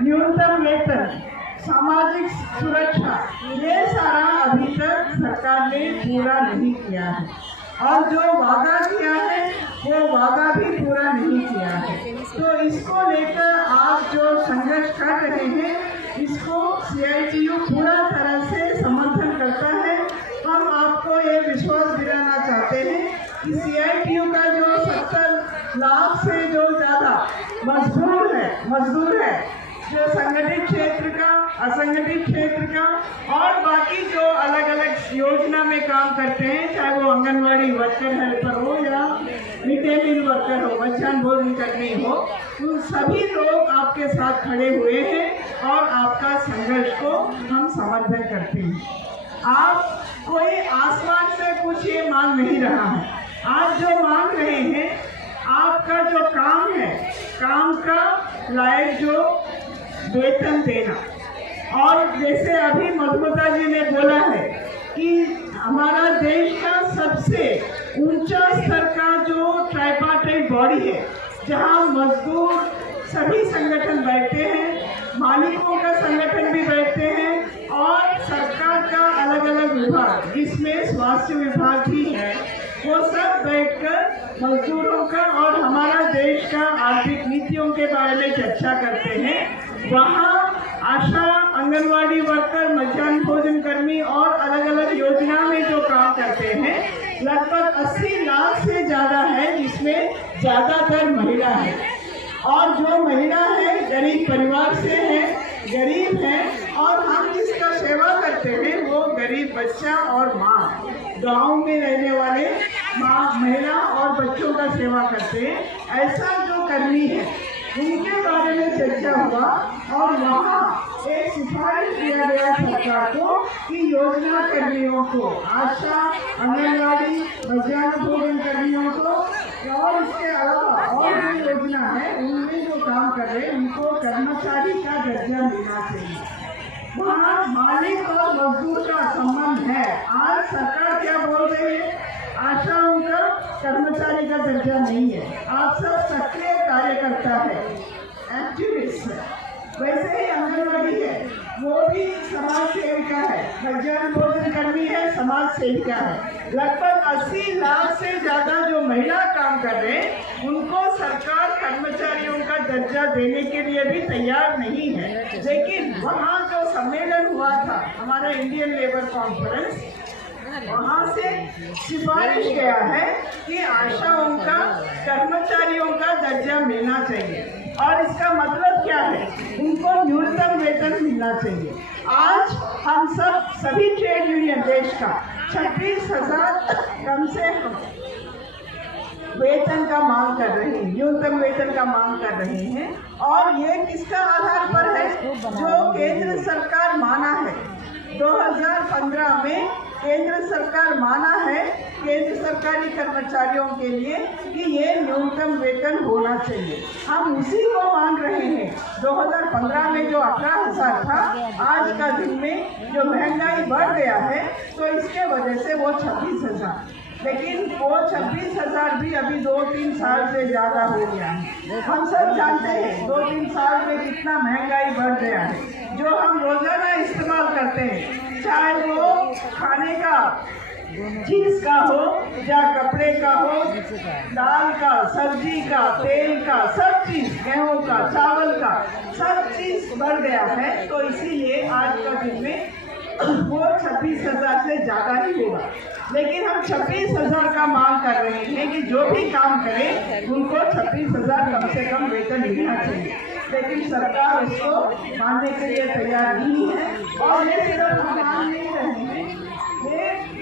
न्यूनतम वेतन, सामाजिक सुरक्षा, ये सारा अभी तक सरकार ने पूरा नहीं किया है और जो वादा किया है वो वादा भी पूरा नहीं किया है। तो इसको लेकर आप जो संघर्ष कर रहे हैं, इसको CITU पूरा तरह से समर्थन करता है। हम आपको ये विश्वास दिलाना चाहते हैं कि CITU का जो 70 लाख से जो ज़्यादा मजदूर है, जो संगठित क्षेत्र का, असंगठित क्षेत्र का और बाकी जो अलग अलग योजना में काम करते हैं, चाहे वो आंगनवाड़ी वर्कर हेल्पर हो या मिड डे मील वर्कर हो, मध्याह्न भोजन करनी हो, उन सभी लोग आपके साथ खड़े हुए हैं और आपका संघर्ष को हम समर्थन करते हैं। आप कोई आसमान से कुछ ये मांग नहीं रहा है। आप जो मांग रहे हैं, आपका जो काम है, काम का लायक जो वेतन देना। और जैसे अभी मधुमता जी ने बोला है कि हमारा देश का सबसे ऊंचा स्तर का जो ट्राइपार्टाइट बॉडी है, जहां मजदूर सभी संगठन बैठते हैं, मालिकों का संगठन भी बैठते हैं और सरकार का अलग अलग विभाग, जिसमें स्वास्थ्य विभाग भी है, वो सब बैठकर मजदूरों का और हमारा देश का आर्थिक नीतियों के बारे में चर्चा करते हैं। वहाँ आशा, आंगनवाड़ी वर्कर, मध्याह्न भोजन कर्मी और अलग अलग योजना में जो काम करते हैं, लगभग 80 लाख से ज़्यादा है, जिसमें ज़्यादातर महिला है। और जो महिला है गरीब परिवार से है, गरीब है, और हम जिसका सेवा करते हैं वो गरीब बच्चा और माँ, गांव में रहने वाले माँ, महिला और बच्चों का सेवा करते हैं। ऐसा जो कर्मी है, उनके बारे में चर्चा हुआ और वहाँ एक सिफारिश दिया गया सरकार को कि योजना कर्मियों को, आशा, आंगनवाड़ी, मध्याह्न भोजन कर्मियों को और इसके अलावा और भी योजना है, उनमें जो काम कर रहे हैं उनको कर्मचारी का दर्जा मिलना चाहिए। वहाँ मालिक और मजदूर का संबंध है। आज सरकार क्या बोल रही है, आशाओं का कर्मचारी का दर्जा नहीं है। आप सब सक्रिय कार्यकर्ता है, एक्टिविस्ट है। वैसे ही आंगनवाड़ी है, वो भी समाज सेविका है, मध्याह्न भोजन कर्मी है, समाज सेविका है। लगभग 80 लाख से ज़्यादा जो महिला काम कर रहे हैं, उनको सरकार कर्मचारियों का दर्जा देने के लिए भी तैयार नहीं है। लेकिन वहाँ जो सम्मेलन हुआ था, हमारा इंडियन लेबर कॉन्फ्रेंस, वहाँ से सिफारिश गया है कि आशाओं का, कर्मचारियों का दर्जा मिलना चाहिए। और इसका मतलब क्या है, उनको न्यूनतम वेतन मिलना चाहिए। आज हम सब सभी ट्रेड यूनियन देश का 26,000 कम से कम वेतन का मांग कर रहे हैं, न्यूनतम वेतन का मांग कर रहे हैं। और ये किसका आधार पर है, जो केंद्र सरकार माना है 2015 में, केंद्र सरकार माना है केंद्र सरकारी कर्मचारियों के लिए कि ये न्यूनतम वेतन होना चाहिए। हम उसी को मान रहे हैं। 2015 में जो 18,000 था, आज का दिन में जो महंगाई बढ़ गया है, तो इसके वजह से वो 26,000, लेकिन वो 26,000 भी अभी 2-3 साल से ज़्यादा हो गया है। हम सब जानते हैं 2-3 साल में कितना महंगाई बढ़ गया है। जो हम रोजाना इस्तेमाल करते हैं, चाहे वो खाने का चीज का हो या कपड़े का हो, दाल का, सब्जी का, तेल का, सब चीज, गेहूं का, चावल का, सब चीज बढ़ गया है। तो इसीलिए आज का दिन में वो 26,000 से ज़्यादा ही होगा। लेकिन हम 26,000 का मांग कर रहे हैं कि जो भी काम करें उनको 26,000 कम से कम वेतन मिलना चाहिए। लेकिन सरकार उसको मानने के लिए तैयार नहीं है। और ये सिर्फ हम मान नहीं रहे हैं, ये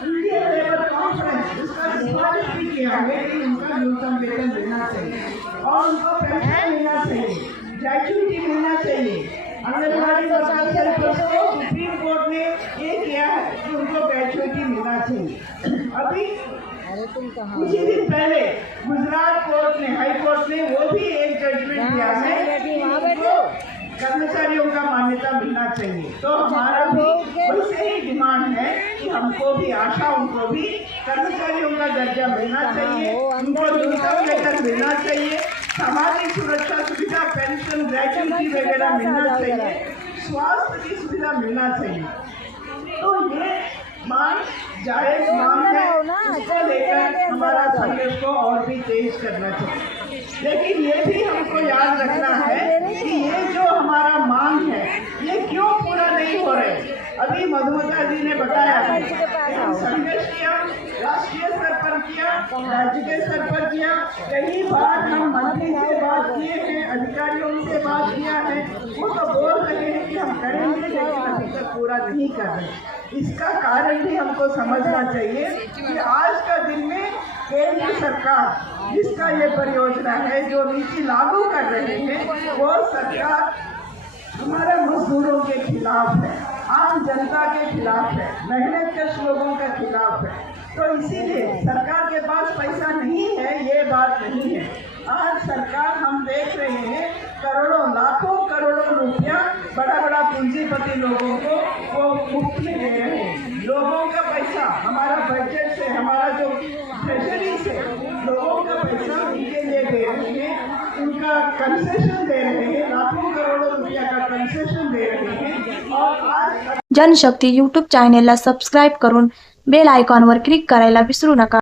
इंडियन लेबर कॉन्फ्रेंस इसका सिफारिश भी किया है कि उनका न्यूनतम वेतन देना चाहिए और उनको पेंशन मिलना चाहिए, ग्रेच्युटी मिलना चाहिए। आंगनवाड़ी वर्कर्स हेल्पर्स को सुप्रीम कोर्ट ने ये किया है कि उनको ग्रेच्युटी मिलना चाहिए। अभी कुछ ही दिन पहले गुजरात कोर्ट ने, हाई कोर्ट ने वो भी एक जजमेंट दिया है कि उनको कर्मचारियों का मान्यता मिलना चाहिए। तो हमारा भी वैसे ही डिमांड है कि हमको भी, आशाओं को भी कर्मचारियों का दर्जा मिलना चाहिए, उनको न्यूनतम वेतन मिलना चाहिए। सामाजिक सुरक्षा सुविधा, पेंशन, ग्रेजुटी वगैरह मिलना चाहिए, स्वास्थ्य की सुविधा मिलना चाहिए। तो ये मांग जायज मांग है, इसको लेकर हमारा संघर्ष को और भी तेज करना चाहिए। लेकिन ये भी हमको याद रखना है कि ये जो हमारा मांग है ये क्यों पूरा नहीं हो रहे। अभी मधुमता जी ने बताया कि हम संघर्ष किया, राष्ट्रीय स्तर पर किया, राज्य के स्तर पर किया, कई बार हम मंत्री से बात किए हैं, अधिकारियों से बात किया है, वो तो बोल रहे हैं कि हम करेंगे, लेकिन अभी तक पूरा नहीं कर रहे। इसका कारण भी हमको समझना चाहिए कि आज का दिन में केंद्र सरकार जिसका ये परियोजना है, जो नीति लागू कर रहे हैं, वो सरकार हमारे मजदूरों के खिलाफ है, आम जनता के खिलाफ है, मेहनतकश लोगों के खिलाफ है। तो इसीलिए सरकार के पास पैसा नहीं है, ये बात नहीं है। आज सरकार हम देख रहे हैं करोड़ों लाखों करोड़ों रुपया बड़ा बड़ा पूंजीपति लोगों को वो मुफ्त में दे रहे हैं। लोगों का पैसा हमारा बजट से, हमारा जो ट्रेजरी से लोगों का पैसा उनके लिए दे रहे हैं, उनका कंसेशन दे रहे हैं, लाखों करोड़ों रुपया का कंसेशन दे रहे हैं। और आज जनशक्ती यूट्यूब चॅनेलला सबस्क्राईब करून बेल आयकॉनवर क्लिक करायला विसरू नका।